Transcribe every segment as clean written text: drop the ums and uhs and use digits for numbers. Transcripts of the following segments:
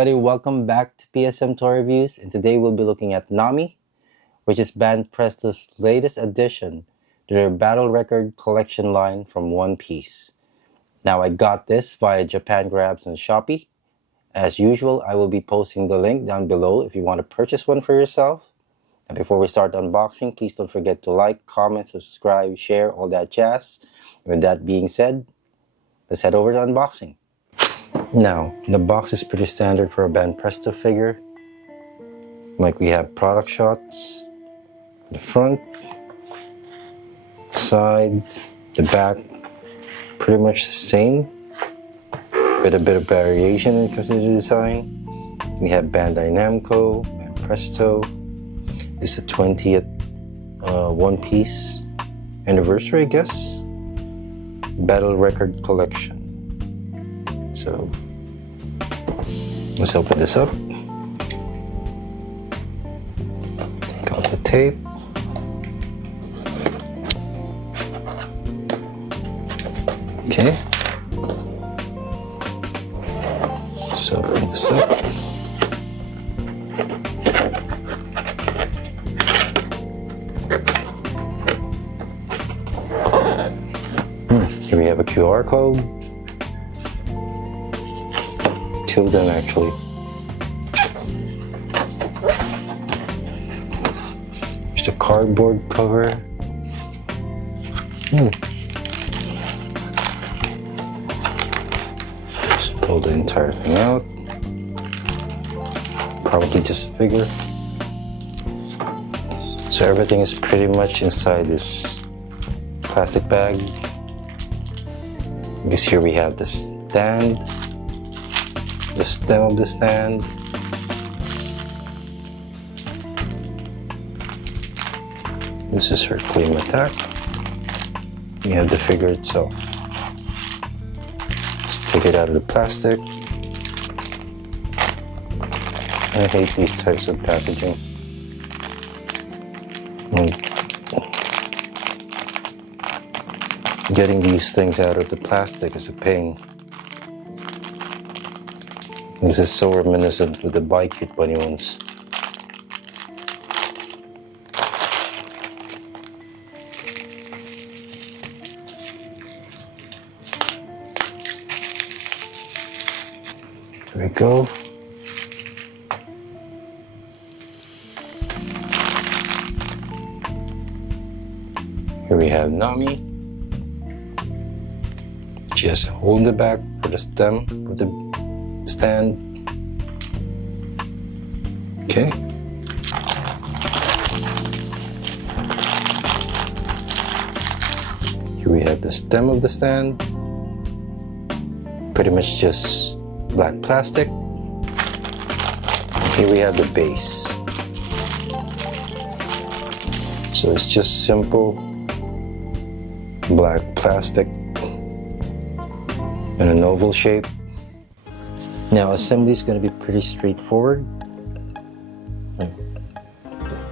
everybody, welcome back to PSM Toy Reviews, and today we'll be looking at Nami, which is Banpresto's latest addition to their Battle Record collection line from One Piece. Now I got this via Japan Grabs on Shopee. As usual, I will be posting the link down below if you want to purchase one for yourself. And before we start the unboxing, please don't forget to like, comment, subscribe, share, all that jazz. With that being said, let's head over to unboxing. Now, the box is pretty standard for a Banpresto figure. Like we have product shots, the front, side, the back, pretty much the same, with a bit of variation when it comes to the design. We have Bandai Namco, Banpresto. It's the 20th One Piece anniversary, I guess. Battle Record collection. So let's open this up. Take out the tape. Okay. So open this up. Here we have a QR code. Two of them actually. There's a cardboard cover. Just pull the entire thing out. Probably just a figure. So everything is pretty much inside this plastic bag. Because here we have the stand, the stem of the stand, this is her claim attack. We have the figure itself. Just take it out of the plastic. I hate these types of packaging. Getting these things out of the plastic is a pain. This is so reminiscent with the Bike Cute Bunny ones. There we go. Here we have Nami. She has a hole in the back for the stem of the stand. Okay. Here we have the stem of the stand. Pretty much just black plastic. Here we have the base. So it's just simple black plastic in an oval shape. Now assembly is going to be pretty straightforward.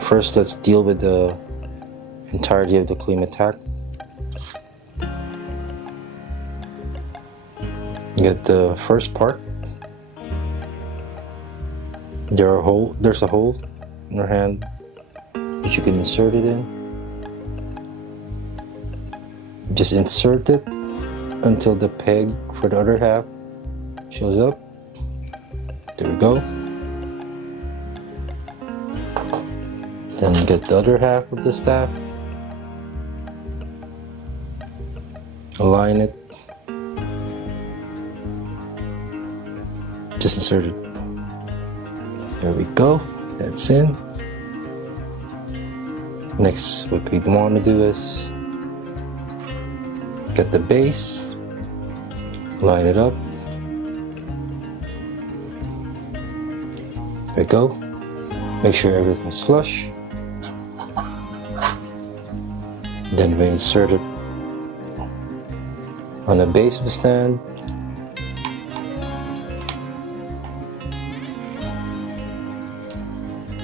First, let's deal with the entirety of the claim attack. Get the first part. There's a hole in her hand which you can insert it in. Just insert it until the peg for the other half shows up. There we go. Then get the other half of the staff. Align it. Just insert it. There we go. That's in. Next, what we want to do is get the base. Line it up. There we go. Make sure everything's flush. Then we insert it on the base of the stand.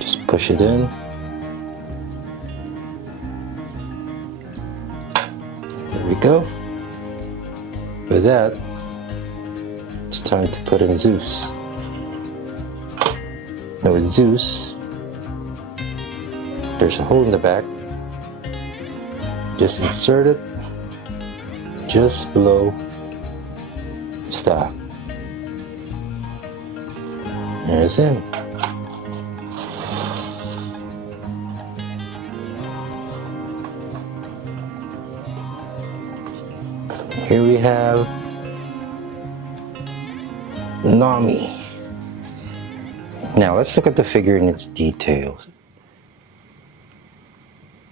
Just push it in. There we go. With that, it's time to put in Zeus. Now with Zeus, there's a hole in the back. Just insert it just below staff. And it's in. Here we have Nami. Now let's look at the figure in its details.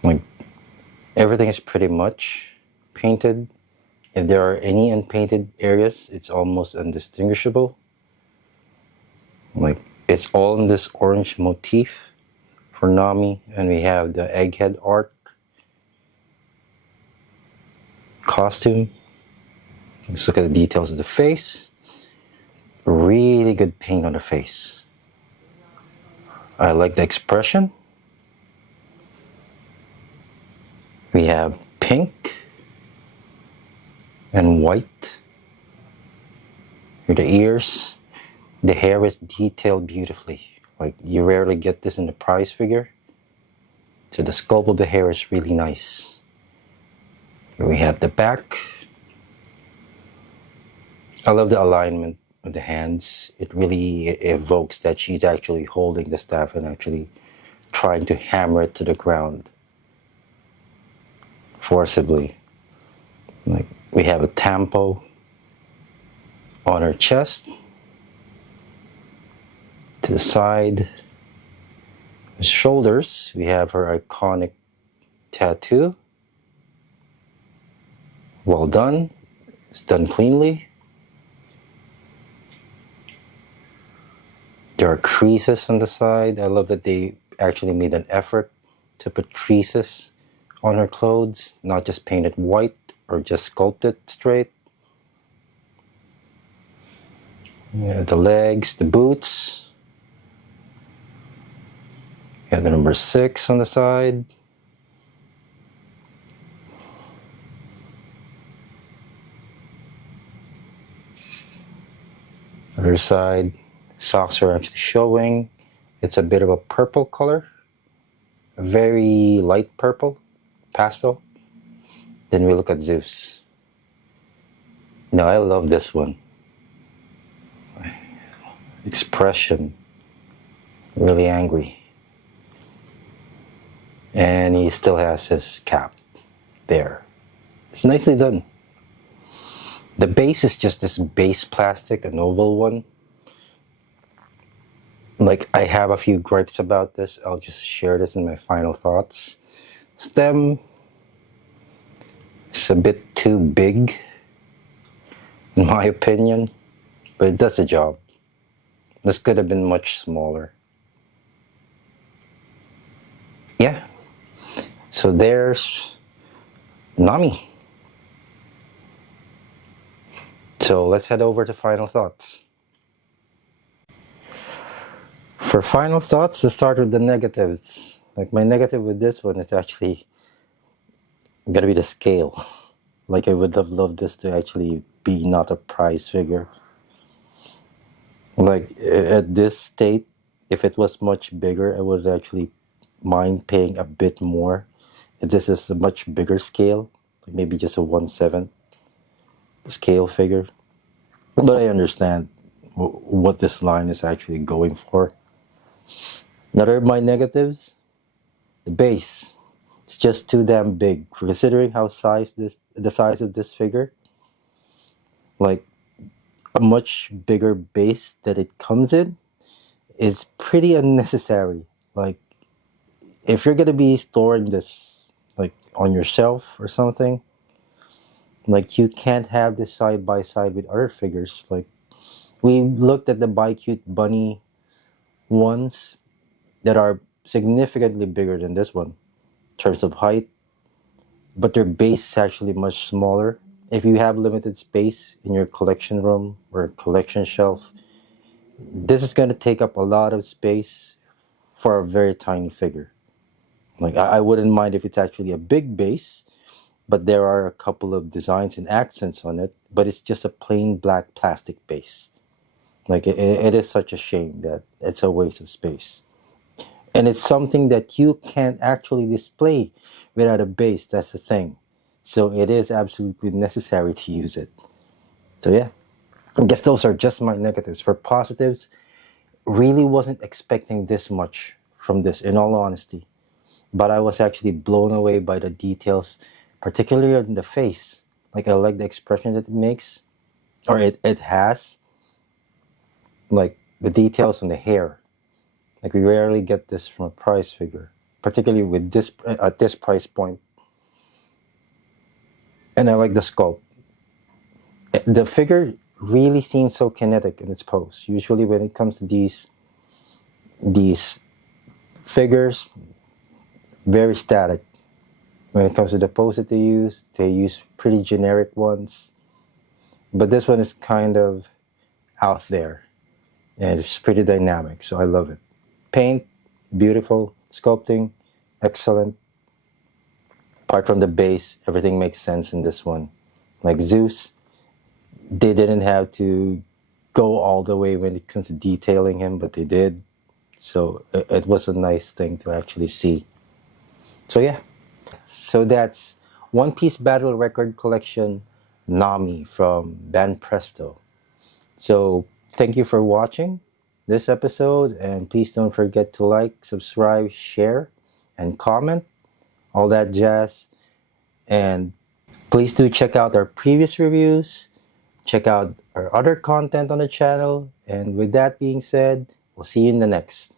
Like, everything is pretty much painted. If there are any unpainted areas, it's almost undistinguishable. Like, it's all in this orange motif for Nami, and we have the egghead arc costume. Let's look at the details of the face. Really good paint on the face. I like the expression. We have pink and white. Here are the ears. The hair is detailed beautifully. Like, you rarely get this in the prize figure. So the sculpt of the hair is really nice. Here we have the back. I love the alignment of the hands. It really evokes that she's actually holding the staff and actually trying to hammer it to the ground forcibly. Like, we have a tampo on her chest. To the side, the shoulders, we have her iconic tattoo. Well done. It's done cleanly. There are creases on the side. I love that they actually made an effort to put creases on her clothes, not just paint it white or just sculpt it straight. Yeah, the legs, the boots. You have the number 6 on the side. Other side, socks are actually showing. It's a bit of a purple color, a very light purple, pastel. Then we look at Zeus. Now I love this one. Expression, really angry. And he still has his cap there. It's nicely done. The base is just this base plastic, an oval one. Like, I have a few gripes about this. I'll just share this in my final thoughts. Stem is a bit too big, in my opinion, but it does the job. This could have been much smaller. Yeah. So there's Nami. So let's head over to final thoughts. For final thoughts, let's start with the negatives. Like, my negative with this one is actually gonna be the scale. Like, I would have loved this to actually be not a prize figure. Like, at this state, if it was much bigger, I would actually mind paying a bit more. If this is a much bigger scale, like maybe just a 1/7 scale figure. But I understand what this line is actually going for. Another of my negatives, the base. It's just too damn big. Considering the size of this figure, like, a much bigger base that it comes in is pretty unnecessary. Like, if you're gonna be storing this like on your shelf or something, like, you can't have this side by side with other figures. Like, we looked at the Buy Cute Bunny ones that are significantly bigger than this one in terms of height, but their base is actually much smaller. If you have limited space in your collection room or collection shelf, this is going to take up a lot of space for a very tiny figure. Like, I wouldn't mind if it's actually a big base, but there are a couple of designs and accents on it, but it's just a plain black plastic base. Like it is such a shame that it's a waste of space. And it's something that you can't actually display without a base. That's the thing. So it is absolutely necessary to use it. So yeah, I guess those are just my negatives. For positives, really wasn't expecting this much from this, in all honesty. But I was actually blown away by the details, particularly in the face. Like I like the expression that it makes, or it has. Like the details on the hair. Like we rarely get this from a price figure, particularly with this at this price point. And I like the sculpt. The figure really seems so kinetic in its pose. Usually, when it comes to these figures, very static. When it comes to the pose that they use pretty generic ones. But this one is kind of out there, and it's pretty dynamic. So I love it. Paint, beautiful. Sculpting, excellent. Apart from the base, everything makes sense in this one. Like Zeus, they didn't have to go all the way when it comes to detailing him, but they did. So it was a nice thing to actually see. So yeah, so that's One Piece Battle Record Collection Nami from Banpresto. So thank you for watching this episode, and please don't forget to like, subscribe, share, and comment, all that jazz. And please do check out our previous reviews, check out our other content on the channel, and with that being said, we'll see you in the next.